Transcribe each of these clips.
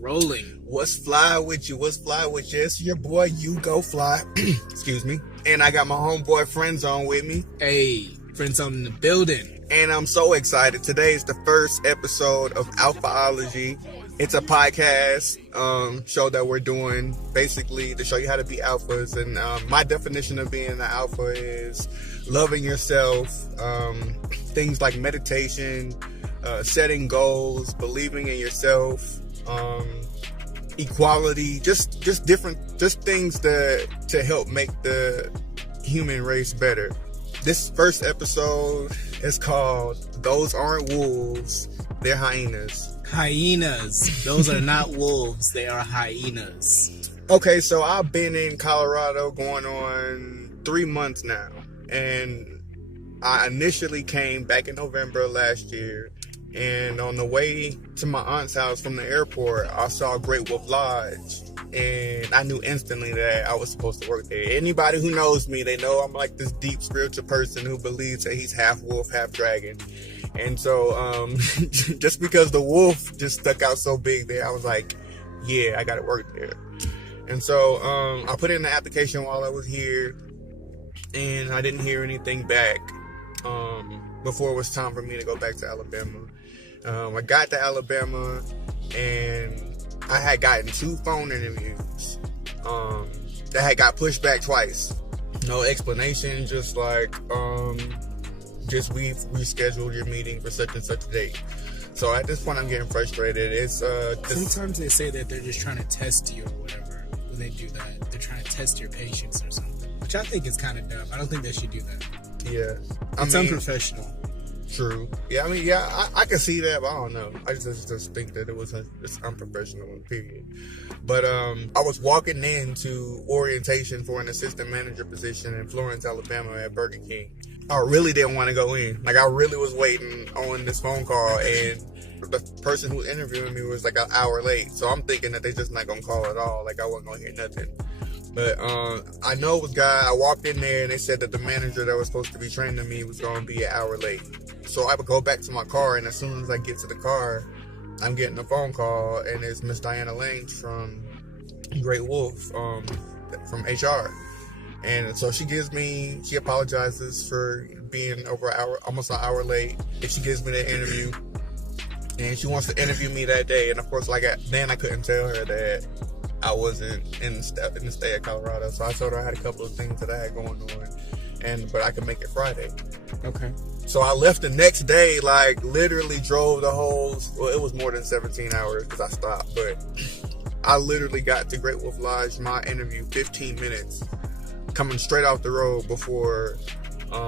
rolling. What's fly with you? What's fly with you? It's your boy, You Go Fly. Excuse me. And I got my homeboy Friend Zone with me. Hey, Friend Zone in the building. And I'm so excited. Today is the first episode of Alph-Ology. It's a podcast show that we're doing basically to show you how to be alphas. And my definition of being an alpha is loving yourself, things like meditation, setting goals, believing in yourself, equality, just things to help make the human race better. This first episode is called Those Aren't Wolves, They're Hyenas. Hyenas. Those are not wolves, they are hyenas. Okay, so I've been in Colorado going on 3 months now, and I initially came back in November last year, and on the way to my aunt's house from the airport, I saw Great Wolf Lodge, and I knew instantly that I was supposed to work there. Anybody who knows me, they know I'm like this deep spiritual person who believes that he's half wolf, half dragon. And so just because the wolf just stuck out so big there, I was like, yeah, I gotta work there. And so I put in the application while I was here, and I didn't hear anything back before it was time for me to go back to Alabama. I got to Alabama, and I had gotten 2 phone interviews that had got pushed back twice. No explanation, just like, just we rescheduled your meeting for such and such a date. So at this point, I'm getting frustrated. It's sometimes they say that they're just trying to test you or whatever. When they do that, they're trying to test your patience or something, which I think is kind of dumb. I don't think they should do that. Yeah, it's unprofessional. True. Yeah, I mean, yeah, I can see that, but I don't know. I just think that it's unprofessional, period. But I was walking into orientation for an assistant manager position in Florence, Alabama at Burger King. I really didn't want to go in. Like, I really was waiting on this phone call, and the person who was interviewing me was like an hour late. So I'm thinking that they're just not going to call at all. Like, I wasn't going to hear nothing. But I know it was God. I walked in there, and they said that the manager that was supposed to be training me was going to be an hour late. So I would go back to my car, and as soon as I get to the car, I'm getting a phone call, and it's Miss Diana Lange from Great Wolf, from HR. And so she apologizes for being over almost an hour late. And she gives me the interview, and she wants to interview me that day. And of course, then I couldn't tell her that I wasn't in the state of Colorado. So I told her I had a couple of things that I had going on, but I could make it Friday. Okay. So I left the next day, like literally drove it was more than 17 hours because I stopped, but I literally got to Great Wolf Lodge, my interview, 15 minutes, coming straight off the road before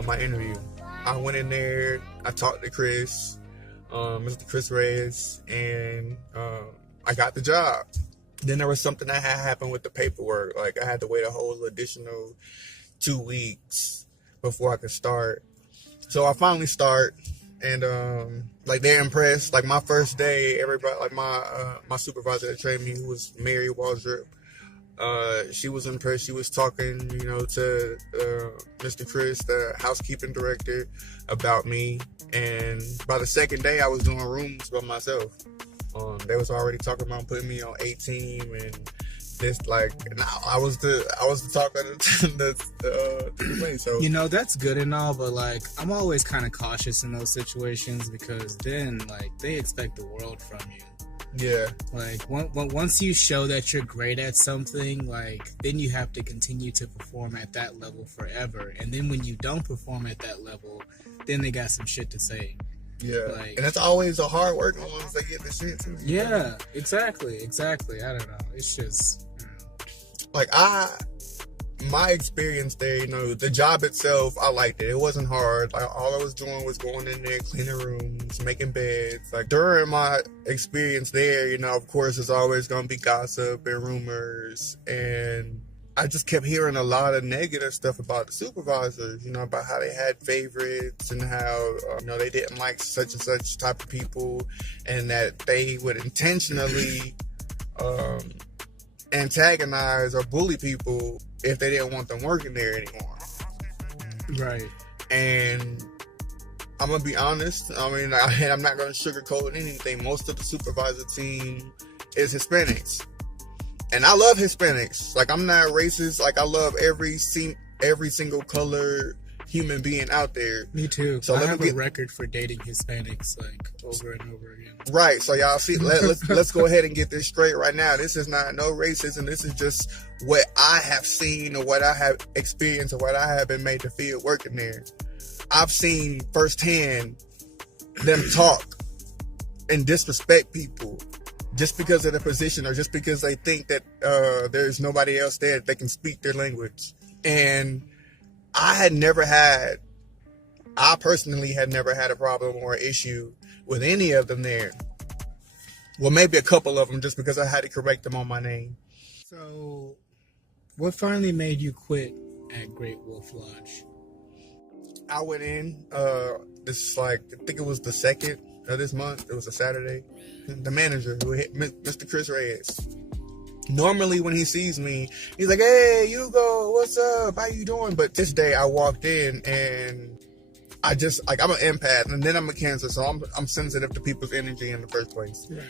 my interview. I went in there, I talked to Chris, Mr. Chris Reyes, and I got the job. Then there was something that had happened with the paperwork. Like, I had to wait a whole additional 2 weeks before I could start. So I finally start, and they're impressed. Like, my first day, everybody, like my supervisor that trained me, who was Mary Waldrop, she was impressed. She was talking, to Mr. Chris, the housekeeping director, about me. And by the second day, I was doing rooms by myself. They was already talking about putting me on A team, and this, like, I was the talker to the place. So that's good and all, but like, I'm always kind of cautious in those situations, because then, like, they expect the world from you. Yeah. Like, once you show that you're great at something, like, then you have to continue to perform at that level forever. And then when you don't perform at that level, then they got some shit to say. Yeah, like, and that's always a hard work once they get the shit too. Yeah, exactly. I don't know. It's just, like, my experience there, the job itself, I liked it. It wasn't hard. Like, all I was doing was going in there, cleaning rooms, making beds. Like, during my experience there, of course, there's always going to be gossip and rumors, and I just kept hearing a lot of negative stuff about the supervisors, about how they had favorites and how, they didn't like such and such type of people, and that they would intentionally antagonize or bully people if they didn't want them working there anymore. Right. And I'm going to be honest. I mean, I'm not going to sugarcoat anything. Most of the supervisor team is Hispanics. And I love Hispanics. Like, I'm not racist. Like, I love every single color human being out there. Me too. So I have a record for dating Hispanics like over and over again. Right. So y'all see, let's go ahead and get this straight right now. This is not no racism. This is just what I have seen or what I have experienced or what I have been made to feel working there. I've seen firsthand them talk and disrespect people just because of their position or just because they think that there's nobody else there that can speak their language. And I personally had never had a problem or an issue with any of them there. Well, maybe a couple of them just because I had to correct them on my name. So, what finally made you quit at Great Wolf Lodge? I went in, this is like, I think it was the 2nd of this month. It was a Saturday. The manager, Mr. Chris Reyes. Normally when he sees me, he's like, "Hey, Hugo, what's up? How you doing?" But this day I walked in and I just, like, I'm an empath and then I'm a Cancer, so I'm sensitive to people's energy in the first place. Right.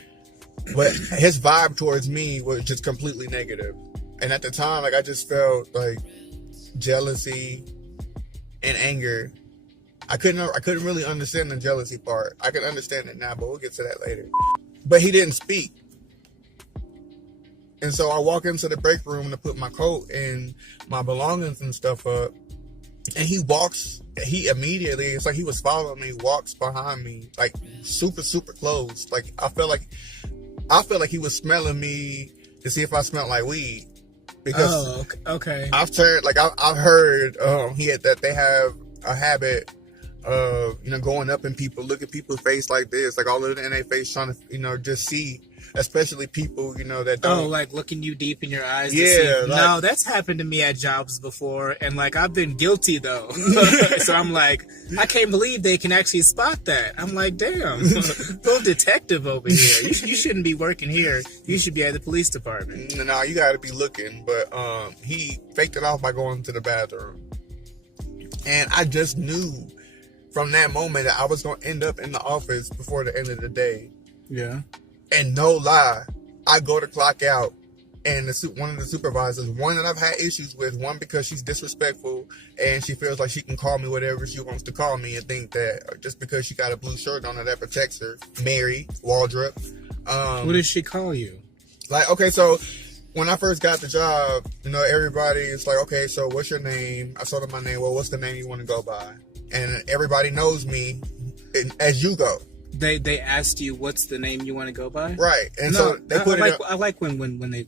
But his vibe towards me was just completely negative. And at the time, like, I just felt like jealousy and anger. I couldn't really understand the jealousy part. I can understand it now, but we'll get to that later. But he didn't speak. And so I walk into the break room to put my coat and my belongings and stuff up. And he immediately, it's like he was following me, walks behind me, like super, super close. Like I felt like he was smelling me to see if I smelled like weed. Because okay. I've heard that they have a habit of, going up in people, look at people's face like this, like all of it in their face, trying to, just see, especially people, that don't. Oh, like looking you deep in your eyes. Yeah. To see. No, that's happened to me at jobs before, and like I've been guilty though. So I'm like, I can't believe they can actually spot that. I'm like, damn, little detective over here. You shouldn't be working here. You should be at the police department. No, you got to be looking. But he faked it off by going to the bathroom, and I just knew from that moment that I was going to end up in the office before the end of the day. Yeah. And no lie, I go to clock out, and one of the supervisors, one that I've had issues with, one because she's disrespectful, and she feels like she can call me whatever she wants to call me, and think that just because she got a blue shirt on her, that protects her. Mary Waldrop. What did she call you? Like, okay, so when I first got the job, everybody is like, okay, so what's your name? I told them my name. Well, what's the name you want to go by? And everybody knows me as Hugo. They asked you what's the name you want to go by, right? And so they put I like when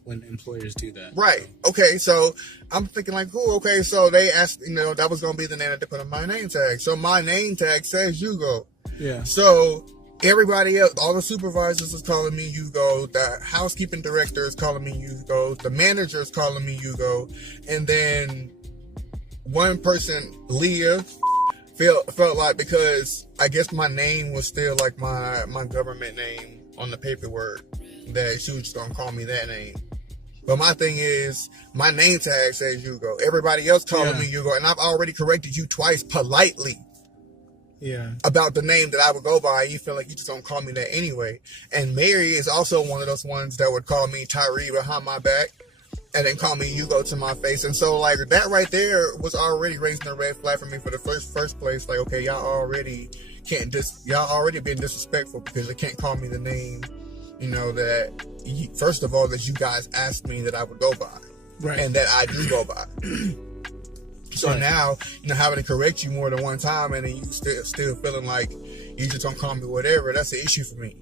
employers do that. Right. Okay. So I'm thinking like, cool. Okay. So they asked, that was gonna be the name that they put on my name tag. So my name tag says Hugo. Yeah. So everybody else, all the supervisors is calling me Hugo. The housekeeping director is calling me Hugo. The manager is calling me Hugo. And then one person, Leah, felt like, because I guess my name was still like my government name on the paperwork, that she was just gonna call me that name. But my thing is, my name tag says Hugo. Everybody else calling me Hugo, and I've already corrected you twice politely. Yeah. About the name that I would go by. You feel like you just don't call me that anyway. And Mary is also one of those ones that would call me Tyree behind my back, and then call me Hugo to my face. And so, like, that right there was already raising a red flag for me for the first place. Like, okay, y'all already being disrespectful because you can't call me the name, first of all, that you guys asked me that I would go by. Right. And that I do go by. So right. Now, having to correct you more than one time, and then you still feeling like you just don't call me whatever, that's an issue for me.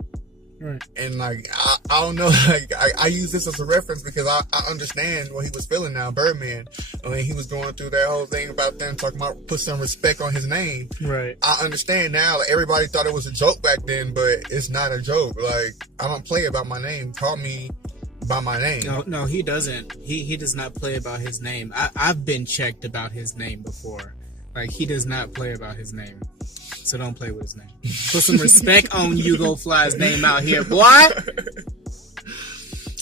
Right. And like, I don't know, like, I use this as a reference because I understand what he was feeling now, Birdman. I mean, he was going through that whole thing about them talking about put some respect on his name. Right. I understand now, like, everybody thought it was a joke back then, but it's not a joke. Like, I don't play about my name. Call me by my name. No, he doesn't. He does not play about his name. I've been checked about his name before. Like, he does not play about his name. So don't play with his name. Put some respect on Hugo Fly's name out here, boy.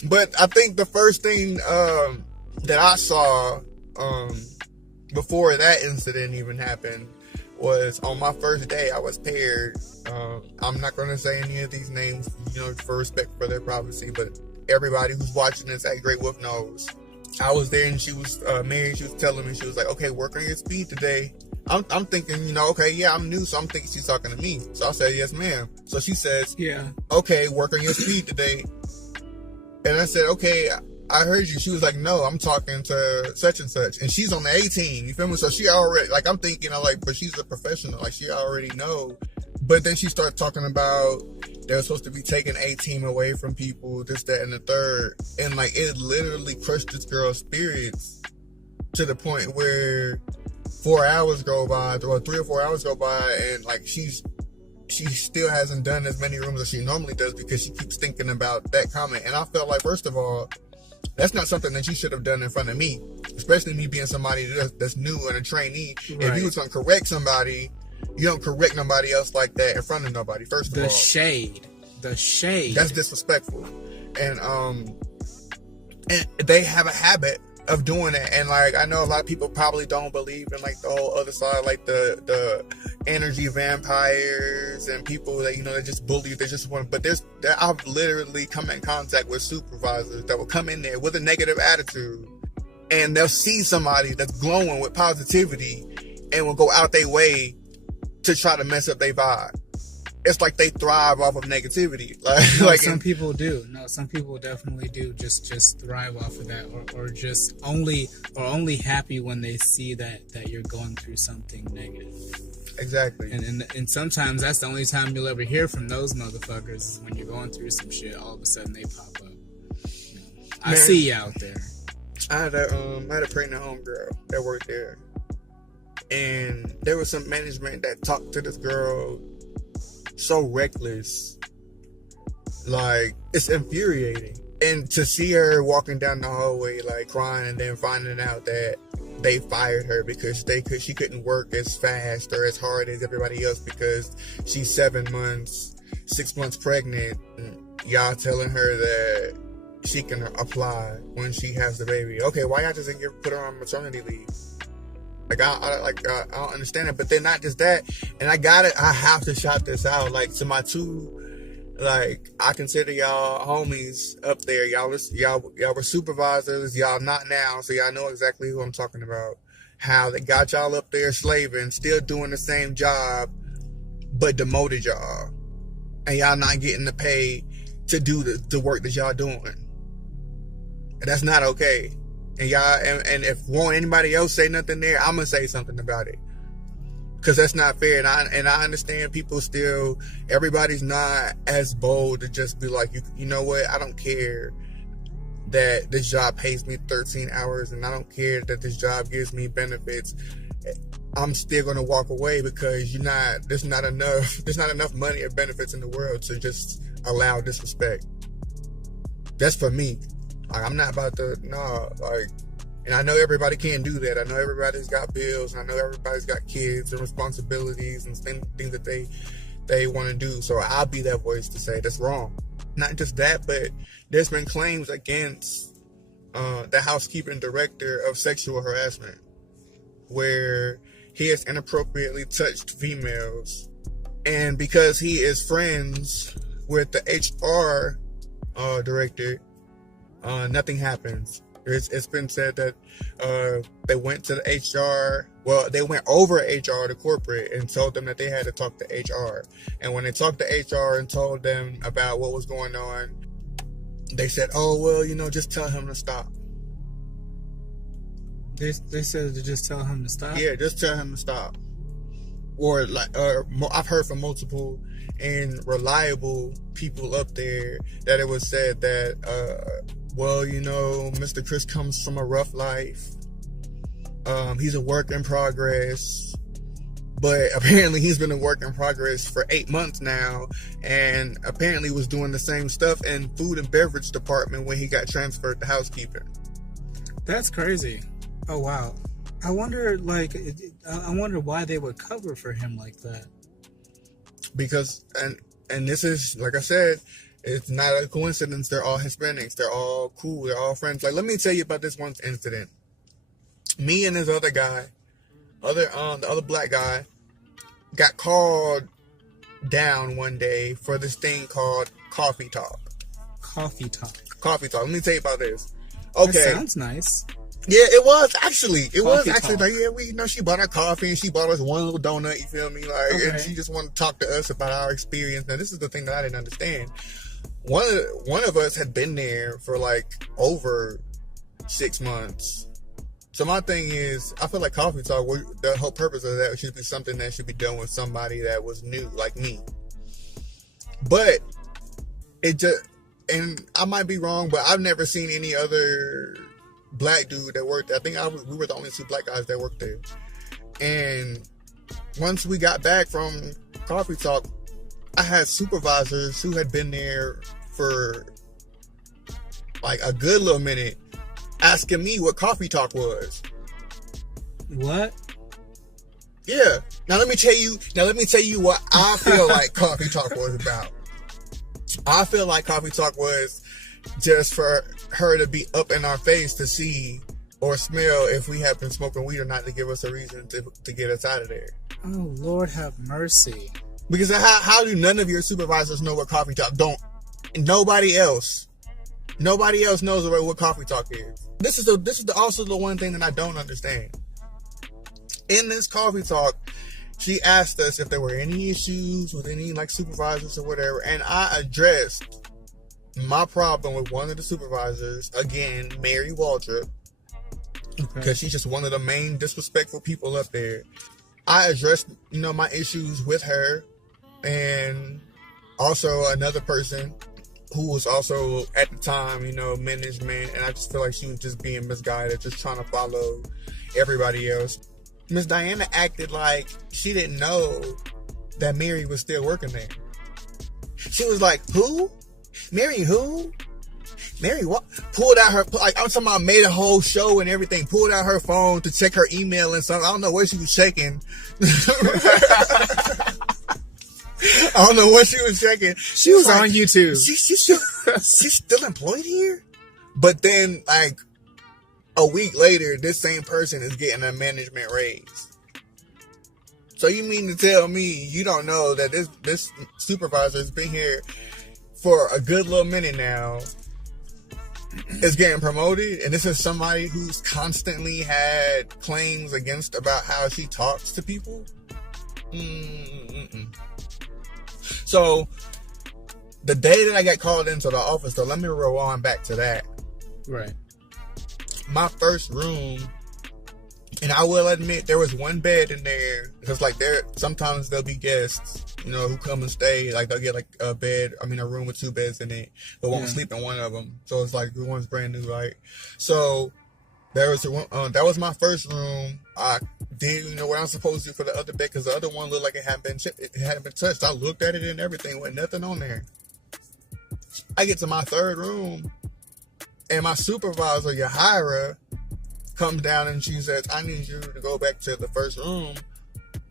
But I think the first thing that I saw before that incident even happened was on my first day. I was paired. I'm not going to say any of these names, for respect for their privacy, but everybody who's watching this at Great Wolf knows. I was there and she was married. She was telling me, she was like, okay, work on your speed today. I'm thinking, okay, yeah, I'm new, so I'm thinking she's talking to me. So I said, yes, ma'am. So she says, yeah, okay, work on your speed today. And I said, okay, I heard you. She was like, no, I'm talking to such and such. And she's on the 18, you feel me? So she already, like, I'm thinking, but she's a professional. Like, she already know. But then she started talking about they were supposed to be taking 18 away from people, this, that, and the third. And, like, it literally crushed this girl's spirits to the point where 4 hours go by, or 3 or 4 hours go by, and, like, she still hasn't done as many rooms as she normally does because she keeps thinking about that comment. And I felt like, first of all, that's not something that you should have done in front of me, especially me being somebody that's new and a trainee. Right. If you was going to correct somebody, you don't correct nobody else like that in front of nobody, first of all. The shade. That's disrespectful. And they have a habit of doing it. And, like, I know a lot of people probably don't believe in, like, the whole other side, like the energy vampires and people that, they just bully you. They just want, but I've literally come in contact with supervisors that will come in there with a negative attitude, and they'll see somebody that's glowing with positivity and will go out their way to try to mess up their vibe. It's like they thrive off of negativity. Some people do. No, some people definitely do just thrive off of that, or just only happy when they see that you're going through something negative. Exactly. And sometimes that's the only time you'll ever hear from those motherfuckers is when you're going through some shit. All of a sudden they pop up. I see you out there. I had a pregnant homegirl that worked there, and there was some management that talked to this girl so reckless, like, it's infuriating. And to see her walking down the hallway, like, crying, and then finding out that they fired her because she couldn't work as fast or as hard as everybody else because she's 6 months pregnant, and y'all telling her that she can apply when she has the baby. Okay, why y'all just didn't put her on maternity leave? Like, I don't understand it. But then not just that, and I have to shout this out, like, to my two, like, I consider y'all homies up there. Y'all were supervisors. Y'all not now, so y'all know exactly who I'm talking about. How they got y'all up there slaving, still doing the same job, but demoted y'all. And y'all not getting the pay to do the work that y'all doing. And that's not okay. And y'all, and if won't anybody else say nothing there, I'm gonna say something about it, because that's not fair. And I understand people still, everybody's not as bold to just be like, you know what, I don't care that this job pays me 13 hours, and I don't care that this job gives me benefits. I'm still gonna walk away because there's not enough money or benefits in the world to just allow disrespect. That's for me. Like, I'm not about to, and I know everybody can't do that. I know everybody's got bills, and I know everybody's got kids and responsibilities and things that they want to do. So I'll be that voice to say that's wrong. Not just that, but there's been claims against the housekeeping director of sexual harassment, where he has inappropriately touched females. And because he is friends with the HR director, nothing happens. It's been said that they went to the HR. Well, they went over HR to corporate and told them that they had to talk to HR. And when they talked to HR and told them about what was going on, they said, "Oh, well, just tell him to stop." They said to just tell him to stop? Yeah, just tell him to stop. Or I've heard from multiple and reliable people up there that it was said that, Mr. Chris comes from a rough life. He's a work in progress. But apparently he's been a work in progress for 8 months now, and apparently was doing the same stuff in food and beverage department when he got transferred to housekeeping. That's crazy. Oh, wow. I wonder why they would cover for him like that. Because, and this is, like I said, it's not a coincidence. They're all Hispanics. They're all cool. They're all friends. Like, let me tell you about this one incident. Me and this other guy, the other black guy, got called down one day for this thing called coffee talk. Coffee Talk. Let me tell you about this. That Okay. sounds nice. Yeah, it was actually. It was Coffee actually talk. like, yeah, she bought our coffee and she bought us one little donut, you feel me? Like, and Okay. she just wanted to talk to us about our experience. Now, this is the thing that I didn't understand. One of us had been there for like over 6 months. So my thing is, I feel like Coffee Talk, the whole purpose of that should be something that should be done with somebody that was new, like me. But it just, and I might be wrong, but I've never seen any other black dude that worked there. I think we were the only 2 black guys that worked there. And once we got back from Coffee Talk, I had supervisors who had been there for like a good little minute asking me what Coffee Talk was. What? Yeah. Now let me tell you what I feel like Coffee Talk was about. I feel like Coffee Talk was just for her to be up in our face to see or smell if we have been smoking weed or not, to give us a reason to get us out of there. Oh, Lord have mercy. Because how do none of your supervisors know what Coffee Talk? Nobody else knows what Coffee Talk is. This is also the one thing that I don't understand. In this Coffee Talk, she asked us if there were any issues with any like supervisors or whatever, and I addressed my problem with one of the supervisors, again, Mary Waldrop, because she's just one of the main disrespectful people up there. I addressed, my issues with her, and also another person who was also at the time, management, and I just feel like she was just being misguided, just trying to follow everybody else. Miss Diana acted like she didn't know that Mary was still working there. She was like, who? Mary who? Mary what? Pulled out her, like, I'm talking about, made a whole show and everything, pulled out her phone to check her email and something. I don't know what she was checking. I don't know what she was checking. She was like, on YouTube. She's still employed here? But then, like, a week later, this same person is getting a management raise. So you mean to tell me you don't know that this supervisor has been here for a good little minute now, is getting promoted, and this is somebody who's constantly had claims about how she talks to people? So the day that I got called into the office, though, let me rewind back to that. Right. My first room, and I will admit there was one bed in there, because like sometimes there'll be guests, who come and stay, like they'll get like a room with 2 beds in it, but won't sleep in one of them. So it's like the one's brand new, right? So there was that was my first room. I did what I'm supposed to do for the other bed, because the other one looked like it hadn't been touched. I looked at it and everything, with nothing on there. I get to my third room, and my supervisor, Yahira, comes down and she says, I need you to go back to the first room.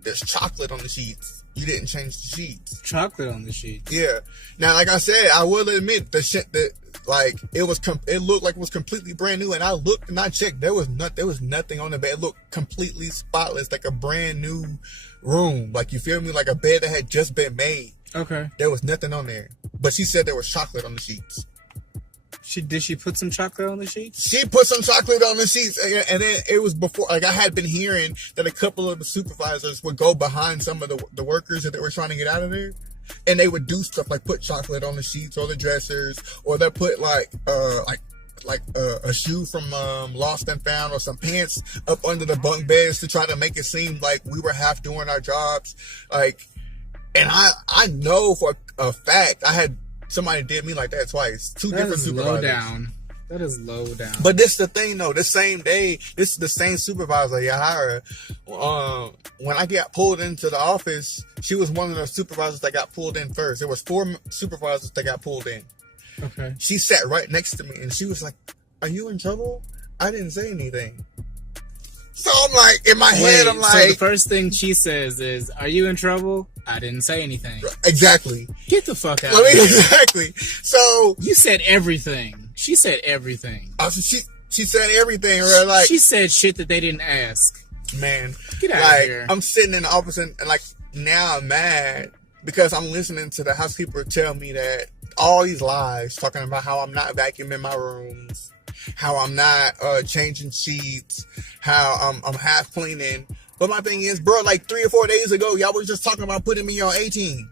There's chocolate on the sheets. You didn't change the sheets. Chocolate on the sheets. Yeah. Now, like I said, I will admit the shit that, like, it looked like it was completely brand new, and I looked and I checked. There was nothing on the bed. It looked completely spotless, like a brand new room. Like, you feel me? Like a bed that had just been made. Okay. There was nothing on there. But she said there was chocolate on the sheets. Did she put some chocolate on the sheets? She put some chocolate on the sheets, and then it was before, like, I had been hearing that a couple of the supervisors would go behind some of the workers that they were trying to get out of there, and they would do stuff like put chocolate on the sheets or the dressers, or they put like a shoe from Lost and Found, or some pants up under the bunk beds to try to make it seem like we were half doing our jobs. Like, and I know for a fact somebody did me like that twice. Two different supervisors. Low down. That is low down. But this is the thing, though. This same day, this is the same supervisor, Yahira. When I got pulled into the office, she was one of the supervisors that got pulled in first. There was 4 supervisors that got pulled in. Okay. She sat right next to me, and she was like, "Are you in trouble?" I didn't say anything. So I'm like, in my head, I'm like... So the first thing she says is, "Are you in trouble?" I didn't say anything. Exactly. Get the fuck out of here. Exactly. So... You said everything. She said everything. She said everything, right? Like, she said shit that they didn't ask. Man. Get out of here. I'm sitting in the office, and like, now I'm mad because I'm listening to the housekeeper tell me that all these lies talking about how I'm not vacuuming my rooms, how I'm not changing sheets, how I'm half cleaning. But my thing is, bro, like 3 or 4 days ago, y'all was just talking about putting me on 18.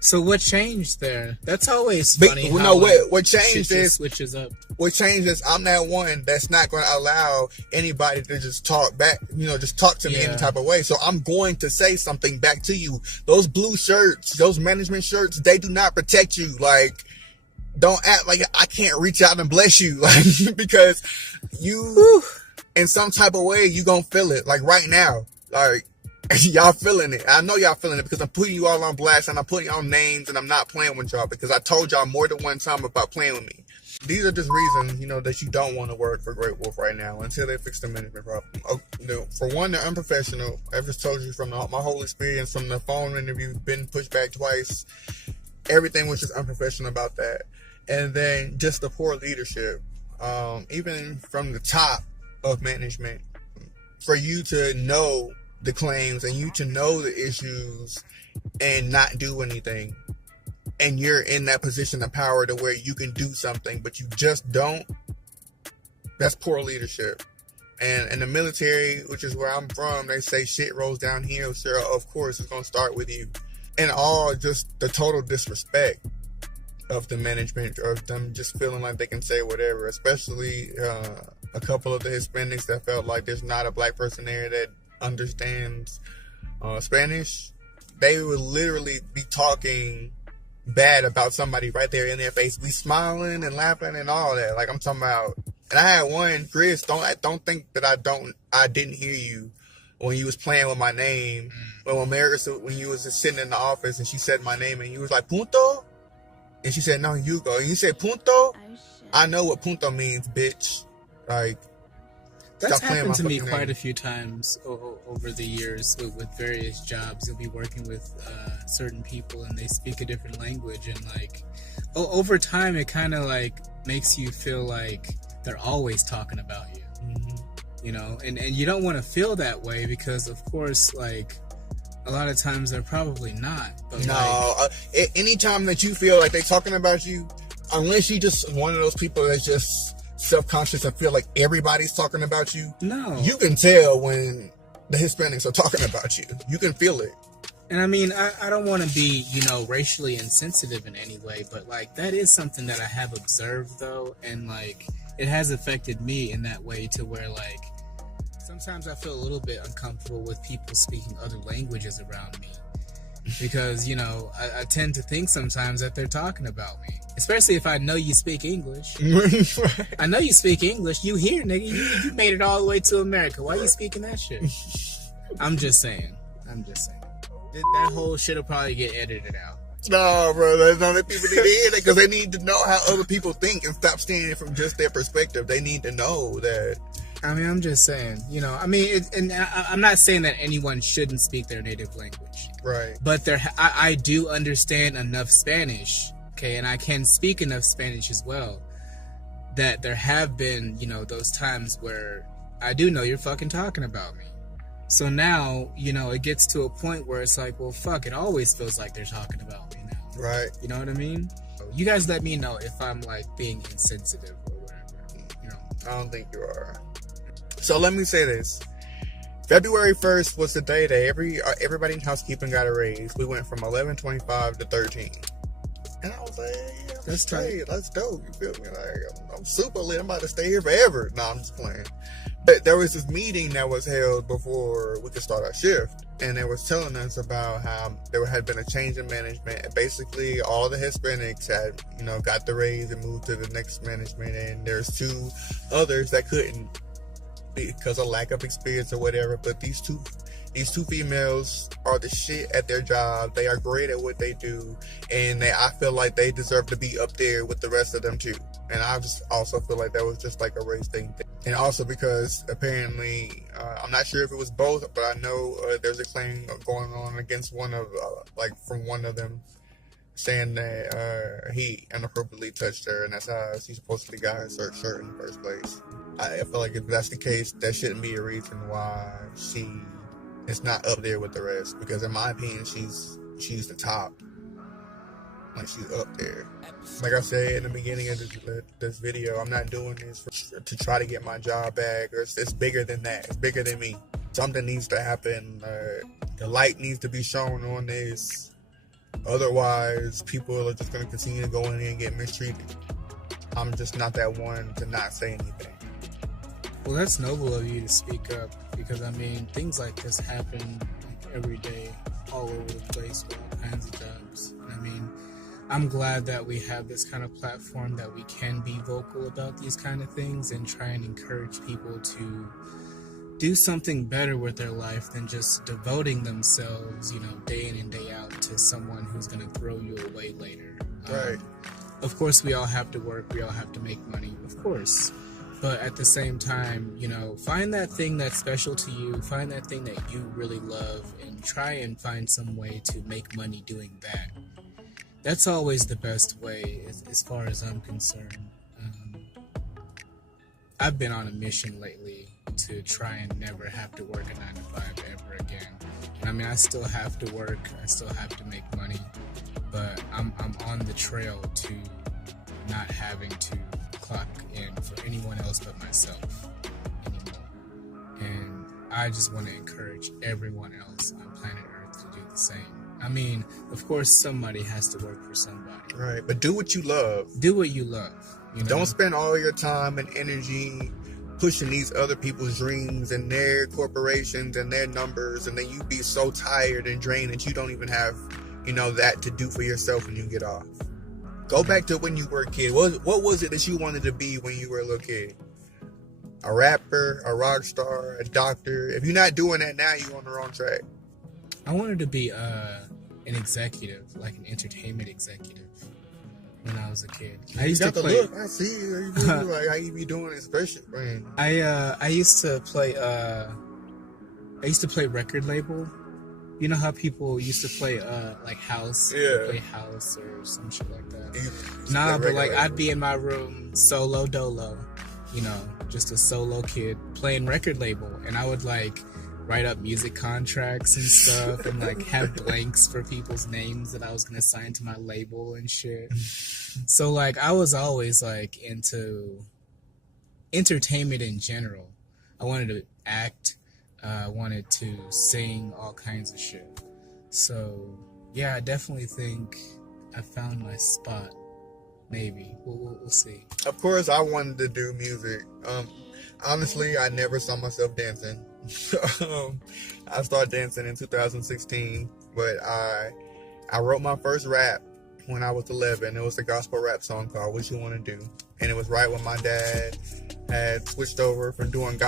So what changed there? That's always funny. What changed is switches up. What changed is I'm that one that's not going to allow anybody to just talk back, just talk to me any type of way. So I'm going to say something back to you. Those blue shirts, those management shirts, they do not protect you. Like, don't act like I can't reach out and bless you, like, because you, in some type of way, you gonna feel it. Like right now, like. Y'all feeling it. I know y'all feeling it because I'm putting you all on blast and I'm putting y'all names and I'm not playing with y'all because I told y'all more than one time about playing with me. These are just reasons, that you don't want to work for Great Wolf right now until they fix the management problem. For one, they're unprofessional. I just told you from my whole experience, from the phone interview, been pushed back twice. Everything was just unprofessional about that. And then just the poor leadership, even from the top of management, for you to know the claims and you to know the issues and not do anything, and you're in that position of power to where you can do something but you just don't. That's poor leadership. And in the military, which is where I'm from, they say shit rolls downhill. So of course it's gonna start with you. And all just the total disrespect of the management, or of them just feeling like they can say whatever, especially a couple of the Hispanics that felt like there's not a black person there that understands Spanish. They would literally be talking bad about somebody right there in their face, be smiling and laughing and all that. Like I'm talking about, and I had one, Chris, don't think that I didn't hear you when you was playing with my name. But when you was just sitting in the office and she said my name and you was like, Punto? And she said, no, Hugo. And you said Punto? I know what Punto means, bitch. Like, that's happened to me quite a few times over the years with various jobs. You'll be working with certain people and they speak a different language, and like over time it kind of like makes you feel like they're always talking about you. And you don't want to feel that way because of course like a lot of times they're probably not. But anytime that you feel like they're talking about you, unless you just one of those people that's just self-conscious and feel like everybody's talking about you. No. You can tell when the Hispanics are talking about you. You can feel it. And I mean, I don't want to be, racially insensitive in any way, but like that is something that I have observed though. And like it has affected me in that way to where like sometimes I feel a little bit uncomfortable with people speaking other languages around me. Because, I tend to think sometimes that they're talking about me. Especially if I know you speak English. I know you speak English. You here, nigga. You made it all the way to America. Why are you speaking that shit? I'm just saying. That whole shit will probably get edited out. No, bro. There's other people need to hear that because they need to know how other people think and stop seeing it from just their perspective. They need to know that. I mean, I'm just saying, and I'm not saying that anyone shouldn't speak their native language. Right. But I do understand enough Spanish, okay, and I can speak enough Spanish as well, that there have been, those times where I do know you're fucking talking about me. So now, it gets to a point where it's like, well, fuck, it always feels like they're talking about me now. Right. You know what I mean? You guys let me know if I'm, like, being insensitive or whatever, I don't think you are. So let me say this. February 1st was the day that everybody in housekeeping got a raise. We went from 11.25 to 13. And I was like, yeah, that's tight. That's dope. You feel me? Like, I'm super lit. I'm about to stay here forever. No, I'm just playing. But there was this meeting that was held before we could start our shift. And they was telling us about how there had been a change in management. And basically, all the Hispanics had, got the raise and moved to the next management. And there's 2 others that couldn't, because of lack of experience or whatever. But these two females are the shit at their job. They are great at what they do, and I feel like they deserve to be up there with the rest of them too. And I just also feel like that was just like a race thing. And also because apparently, I'm not sure if it was both, but I know there's a claim going on against one of from one of them, saying that he inappropriately touched her, and that's how she supposedly got her shirt in the first place. I feel like if that's the case, that shouldn't be a reason why she is not up there with the rest. Because in my opinion, she's the top. Like, she's up there. Like I said in the beginning of this video, I'm not doing this to try to get my job back. Or it's bigger than that. It's bigger than me. Something needs to happen. The light needs to be shown on this. Otherwise, people are just going to continue to go in there and get mistreated. I'm just not that one to not say anything. Well, that's noble of you to speak up, because I mean, things like this happen like every day, all over the place with all kinds of jobs. I mean, I'm glad that we have this kind of platform that we can be vocal about these kind of things and try and encourage people to do something better with their life than just devoting themselves, you know, day in and day out to someone who's going to throw you away later. Right. Of course, we all have to work. We all have to make money, of course. But at the same time, you know, find that thing that's special to you. Find that thing that you really love and try and find some way to make money doing that. That's always the best way as far as I'm concerned. I've been on a mission lately to try and never have to work a 9 to 5 ever again. And I mean, I still have to work. I still have to make money. But I'm on the trail to not having to clock in for anyone else but myself anymore. And I just want to encourage everyone else on planet Earth to do the same. I mean, of course, somebody has to work for somebody. Right, but do what you love. Do what you love. You know? Don't spend all your time and energy pushing these other people's dreams and their corporations and their numbers, and then you be so tired and drained that you don't even have, you know, that to do for yourself when you get off. Go back to when you were a kid. What was it that you wanted to be when you were a little kid? A rapper, a rock star, a doctor? If you're not doing that now, you're on the wrong track. I wanted to be an executive, like an entertainment executive, when I was a kid. I used to play. Look, I see you. Like, how you be doing it, especially, man. I used to play. I used to play record label. You know how people used to play like house, play house or some shit like that. Nah, but like I'd be in my room solo dolo, you know, just a solo kid playing record label, and I would like write up music contracts and stuff and like have blanks for people's names that I was gonna sign to my label and shit. So like I was always like into entertainment in general. I wanted to act, wanted to sing, all kinds of shit. So yeah, I definitely think I found my spot. Maybe we'll see. Of course, I wanted to do music. Honestly, I never saw myself dancing. I started dancing in 2016, but I wrote my first rap when I was 11. It was a gospel rap song called "What You Want to Do," and it was right when my dad had switched over from doing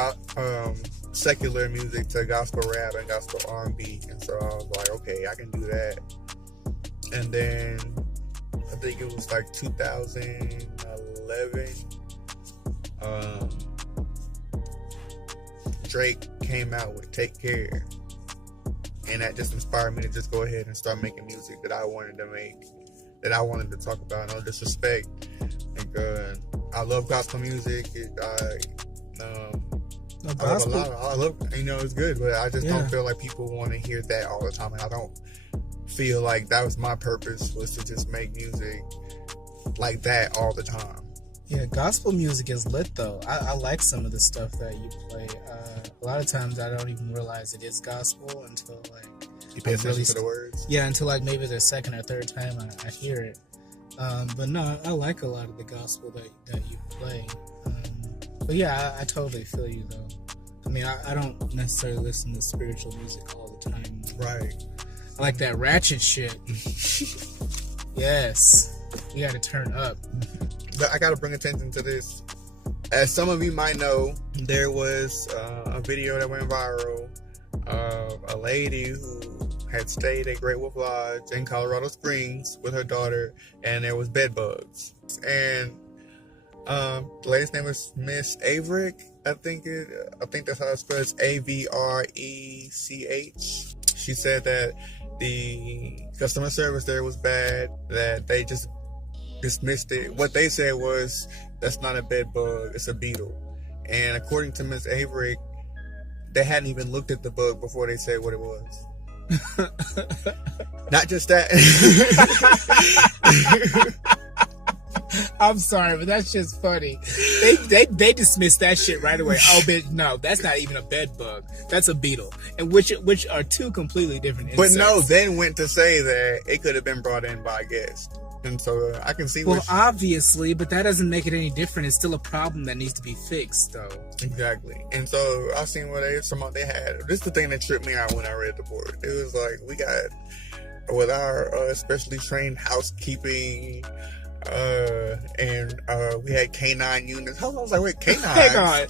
secular music to gospel rap and gospel R&B, and so I was like, okay, I can do that. And then I think it was like 2011. Drake came out with "Take Care," and that just inspired me to just go ahead and start making music that I wanted to make, that I wanted to talk about. No disrespect, like, I love gospel music. I love a lot. I love, you know, it's good, but I just don't feel like people want to hear that all the time, and I don't feel like that was my purpose, was to just make music like that all the time. Yeah, gospel music is lit though. I like some of the stuff that you play. A lot of times I don't even realize it is gospel until like you pay attention to the words. Yeah, until like maybe the second or third time I hear it. But no, I like a lot of the gospel that you play. But yeah, I totally feel you though. I mean, I don't necessarily listen to spiritual music all the time. Right. I like that ratchet shit. Yes. You gotta turn up. But I gotta bring attention to this. As some of you might know, there was a video that went viral of a lady who had stayed at Great Wolf Lodge in Colorado Springs with her daughter, and there was bed bugs. And the lady's name is Miss Avrich. I think that's how it's spelled. It's Avrech. She said that the customer service there was bad, that they just dismissed it. What they said was, that's not a bed bug, it's a beetle. And according to Miss Avrich, they hadn't even looked at the bug before they said what it was. Not just that. I'm sorry, but that's just funny. They dismiss that shit right away. Oh, bitch, no, that's not even a bed bug. That's a beetle, and which are two completely different insects. But no, then went to say that it could have been brought in by a guest. And so I can see. Well, obviously, but that doesn't make it any different. It's still a problem that needs to be fixed, though. Exactly. And so I seen what they had. This is the thing that tripped me out when I read the board. It was like, we got, with our specially trained housekeeping, and we had canine units. I was like, wait, canines? Hang on. Wait.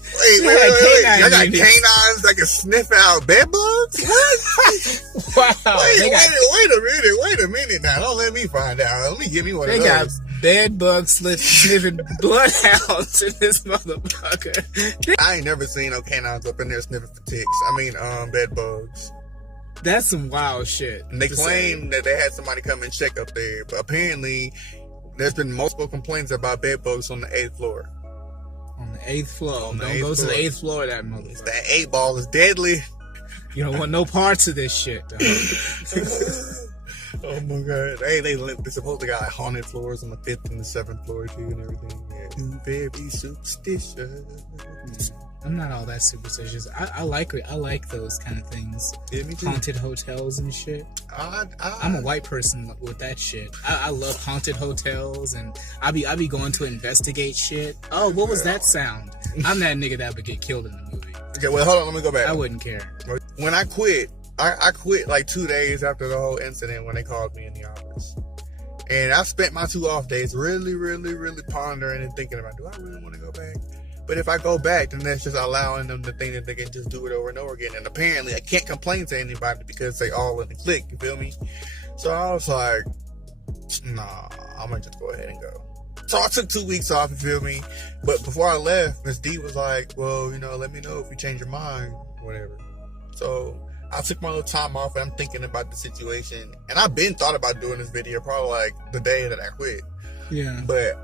Y'all got canines that can sniff out bed bugs? What? Wow. Wait a minute now. Don't let me find out. Let me give me one of those. They got bed bug sniffing bloodhounds in this motherfucker. I ain't never seen no canines up in there sniffing for ticks. Bed bugs. That's some wild shit. And they claim that they had somebody come and check up there, but apparently there's been multiple complaints about bed bugs on the 8th floor. On the 8th floor. Don't go to the 8th floor of that motherfucker. That 8 ball is deadly. You don't want no parts of this shit, though. Oh my god. Hey, they're supposed to got like haunted floors on the 5th and the 7th floor too and everything. Yeah. Very superstitious. I'm not all that superstitious. I like those kind of things. Yeah, me too. Haunted hotels and shit. I'm a white person with that shit. I love haunted hotels, and I be going to investigate shit. Oh, what was that sound? I'm that nigga that would get killed in the movie. Okay, well, hold on, let me go back. I wouldn't care. When I quit, I quit like 2 days after the whole incident when they called me in the office. And I spent my 2 off days really, really, really pondering and thinking about, do I really want to go back? But if I go back, then that's just allowing them to think that they can just do it over and over again. And apparently, I can't complain to anybody because they all in the clique, you feel me? So I was like, nah, I'm going to just go ahead and go. So I took 2 weeks off, you feel me? But before I left, Miss D was like, well, let me know if you change your mind, whatever. So I took my little time off, and I'm thinking about the situation. And I've been thought about doing this video probably like the day that I quit. Yeah. But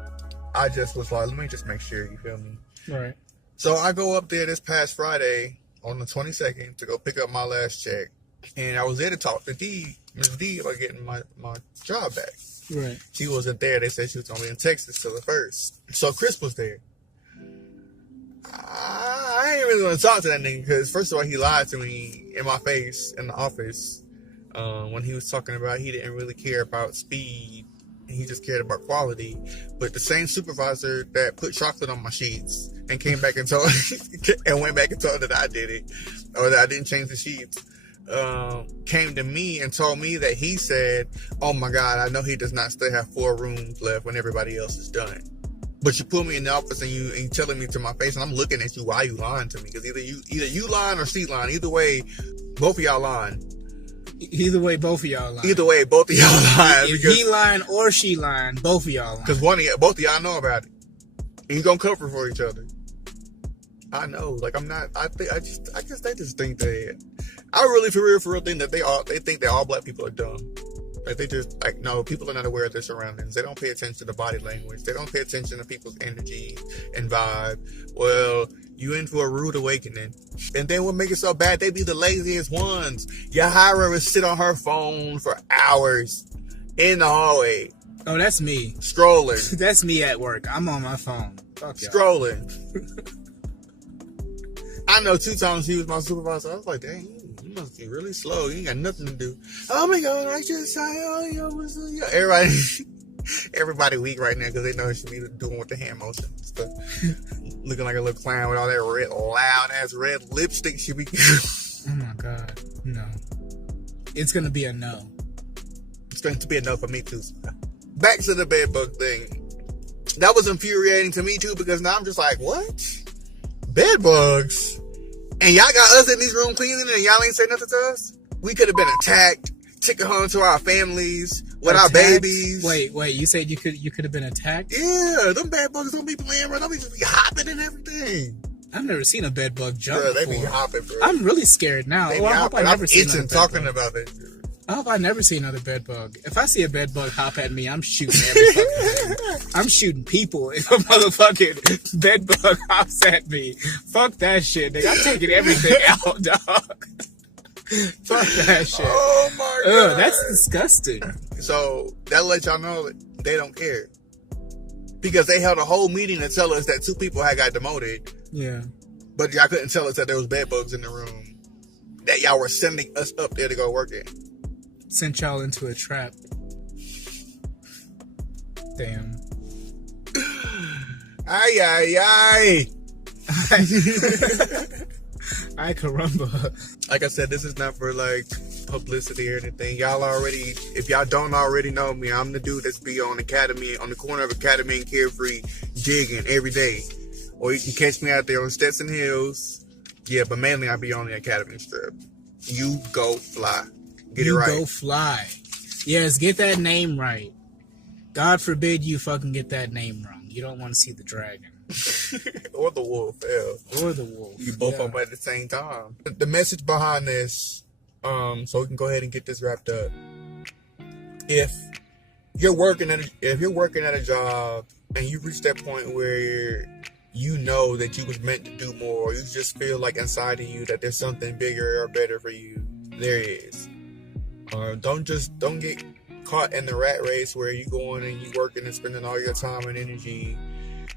I just was like, let me just make sure, you feel me? Right. So I go up there this past Friday on the 22nd to go pick up my last check. And I was there to talk to Miss D, about getting my job back. Right. She wasn't there. They said she was only in Texas till the 1st. So Chris was there. I ain't really going to talk to that nigga because, first of all, he lied to me in my face in the office when he was talking about he didn't really care about speed. He just cared about quality. But the same supervisor that put chocolate on my sheets and came back and told and went back and told that I did it, or that I didn't change the sheets, came to me and told me that he said, oh my God, I know he does not still have 4 rooms left when everybody else is done. But you put me in the office and you telling me to my face, and I'm looking at you, why you lying to me? Because either you lying or she lying. Either way, both of y'all lying. Either way, both of y'all lying. Either way, both of y'all lying. If he lying or she lying, both of y'all lying. Because both of y'all know about it. And you gonna cover for each other. I know. Like, I'm not. I guess they just think that. I really, for real, think that they think that all black people are dumb. Like, they just, like, no, people are not aware of their surroundings. They don't pay attention to the body language. They don't pay attention to people's energy and vibe. Well, you in for a rude awakening. And then what makes it so bad, they be the laziest ones. Yahira would sit on her phone for hours in the hallway. Oh, that's me. Scrolling. That's me at work. I'm on my phone. Fuck y'all. Scrolling. I know 2 times he was my supervisor. I was like, dang, you must be really slow. You ain't got nothing to do. Oh my God, I just saw everybody weak right now because they know she be doing with the hand motion stuff. Looking like a little clown with all that red, loud ass red lipstick she be. Oh my God, no. It's gonna be a no. It's going to be a no for me too. Back to the bed bug thing. That was infuriating to me too because now I'm just like, what? Bed bugs? And y'all got us in this room cleaning and y'all ain't say nothing to us? We could have been attacked, taken home to our families, with our babies. Wait, you said you could have been attacked? Yeah, them bed bugs don't be playing around. They just be hopping and everything. I've never seen a bed bug jump bro, they before. be hopping, bro. I'm really scared now. They I hope I never see another bed talking bug. about it. I hope I never see another bed bug. If I see a bed bug hop at me, I'm shooting every fucking thing. I'm shooting people if a motherfucking bed bug hops at me. Fuck that shit, nigga. I'm taking everything out, dog. Fuck that shit. Oh my god. Ugh, that's disgusting. So that lets y'all know that they don't care. Because they held a whole meeting to tell us that 2 people had got demoted. Yeah. But y'all couldn't tell us that there was bed bugs in the room. That y'all were sending us up there to go work in. Sent y'all into a trap. Damn. Ay, ay, ay. Ay, caramba. Like I said, this is not for like publicity or anything. Y'all already, if y'all don't already know me, I'm the dude that's be on Academy, on the corner of Academy and Carefree, digging every day. Or you can catch me out there on Stetson Hills. Yeah, but mainly I be on the Academy strip. You go fly. Get it right. You go fly. Yes, get that name right. God forbid you fucking get that name wrong. You don't want to see the dragon. Or the wolf, yeah. Or the wolf. You both of them at the same time. The message behind this, so we can go ahead and get this wrapped up. If you're working at a job and you reach that point where you know that you was meant to do more, or you just feel like inside of you that there's something bigger or better for you, there is. Don't get caught in the rat race where you going and you working and spending all your time and energy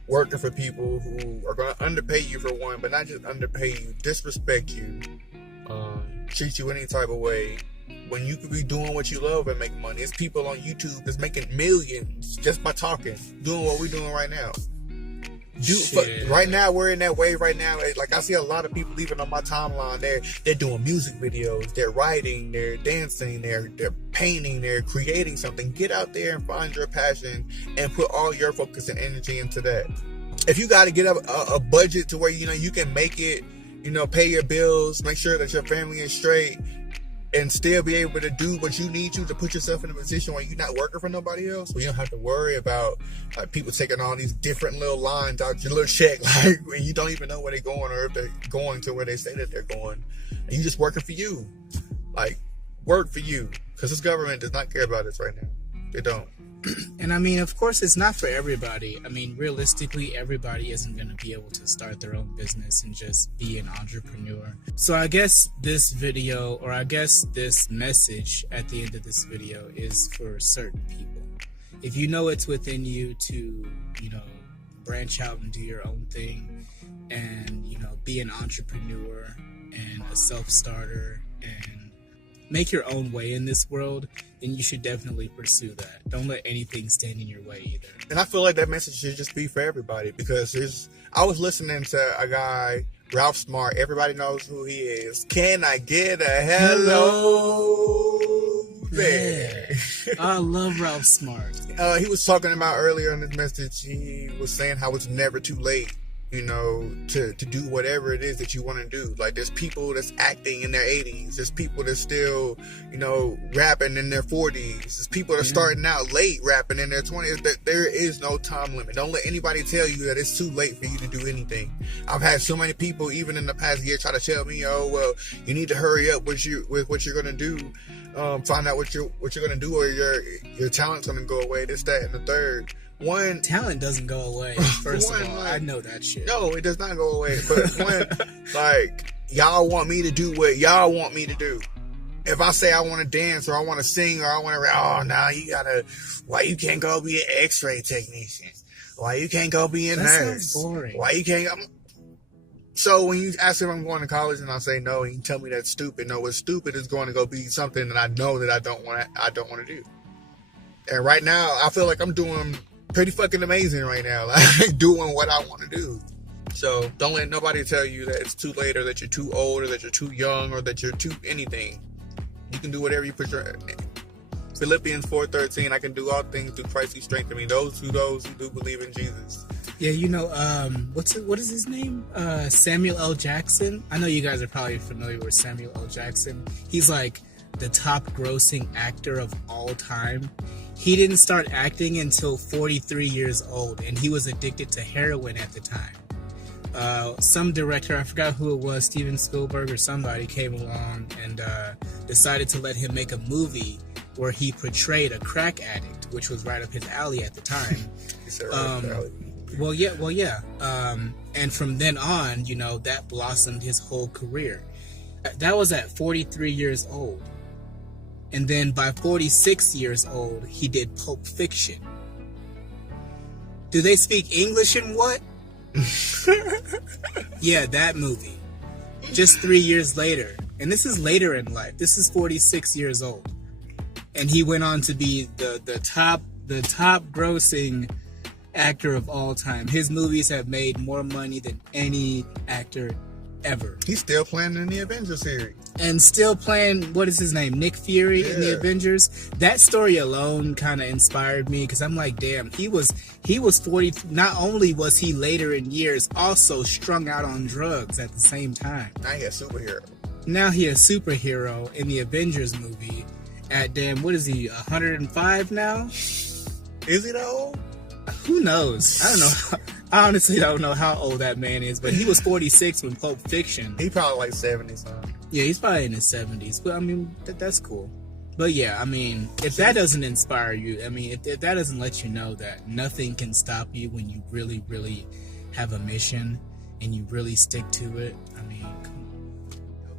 working for people who are going to underpay you for one, but not just underpay you, disrespect you, treat you any type of way, when you could be doing what you love and make money. It's people on YouTube that's making millions just by talking, doing what we're doing right now. Right now, we're in that wave right now. Like, I see a lot of people even on my timeline. They're doing music videos, they're writing, they're dancing, they're painting, they're creating something. Get out there and find your passion and put all your focus and energy into that. If you got to get a budget to where you can make it, pay your bills, make sure that your family is straight, and still be able to do what you need to put yourself in a position where you're not working for nobody else, where you don't have to worry about people taking all these different little lines out your little check, like when you don't even know where they're going or if they're going to where they say that they're going, and you just working for you. Like, work for you, because this government does not care about us right now. They don't. And I mean, of course, it's not for everybody. I mean, realistically, everybody isn't going to be able to start their own business and just be an entrepreneur. So I guess this video, or I guess this message at the end of this video, is for certain people. If you know it's within you to, branch out and do your own thing and, be an entrepreneur and a self-starter and make your own way in this world, then you should definitely pursue that. Don't let anything stand in your way either. And I feel like that message should just be for everybody, because I was listening to a guy, Ralph Smart. Everybody knows who he is. Can I get a hello there? Yeah. I love Ralph Smart. He was talking about earlier in this message, he was saying how it's never too late, to do whatever it is that you want to do. Like, there's people that's acting in their 80s. There's people that's still, rapping in their 40s. There's people that are starting out late rapping in their 20s. There is no time limit. Don't let anybody tell you that it's too late for you to do anything. I've had so many people, even in the past year, try to tell me, oh, well, you need to hurry up with what you're going to do. Find out what you're going to do, or your talent's going to go away, this, that, and the third. Talent doesn't go away. First of all, I know that shit. No, it does not go away. But y'all want me to do what y'all want me to do. If I say I want to dance, or I want to sing, or I want to, why you can't go be an X-ray technician? Why you can't go be a nurse? Sounds boring. Why you can't? So when you ask if I'm going to college and I say no, and you tell me that's stupid. No, what's stupid is going to go be something that I know that I don't want to do. And right now, I feel like I'm doing pretty fucking amazing right now, like doing what I want to do. So don't let nobody tell you that it's too late, or that you're too old, or that you're too young, or that you're too anything. You can do whatever you put your. Philippians 4:13, I can do all things through Christ who strengthens me. Those who do believe in Jesus. Yeah, what is his name? Samuel L. Jackson. I know you guys are probably familiar with Samuel L. Jackson. He's like the top grossing actor of all time. He didn't start acting until 43 years old, and he was addicted to heroin at the time. Some director, I forgot who it was, Steven Spielberg or somebody, came along and decided to let him make a movie where he portrayed a crack addict, which was right up his alley at the time. Well, yeah. And from then on, that blossomed his whole career. That was at 43 years old. And then by 46 years old, he did Pulp Fiction. Do they speak English in what? Yeah, that movie. Just 3 years later. And this is later in life. This is 46 years old. And he went on to be the top grossing actor of all time. His movies have made more money than any actor ever. He's still playing in the Avengers series. And still playing, what is his name? Nick Fury in the Avengers. That story alone kind of inspired me because I'm like, damn, he was 40. Not only was he later in years also strung out on drugs at the same time. Now he a superhero. Now he a superhero in the Avengers movie at damn, what is he, 105 now? Is he that old? Who knows? I don't know. I honestly don't know how old that man is, but he was 46 when Pulp Fiction. He probably like 70 something. Yeah, he's probably in his 70s. But I mean, that's cool. But yeah, I mean, if that doesn't inspire you, I mean, if that doesn't let you know that nothing can stop you when you really, really have a mission and you really stick to it, I mean, come on.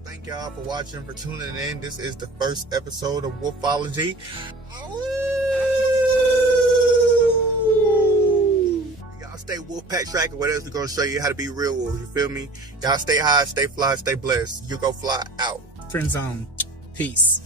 Thank y'all for watching, for tuning in. This is the first episode of Wolfology. Y'all stay Wolfpack Tracker. What else we're going to show you how to be real wolves. You feel me? Y'all stay high, stay fly, stay blessed. You go fly out. Friend zone. Peace.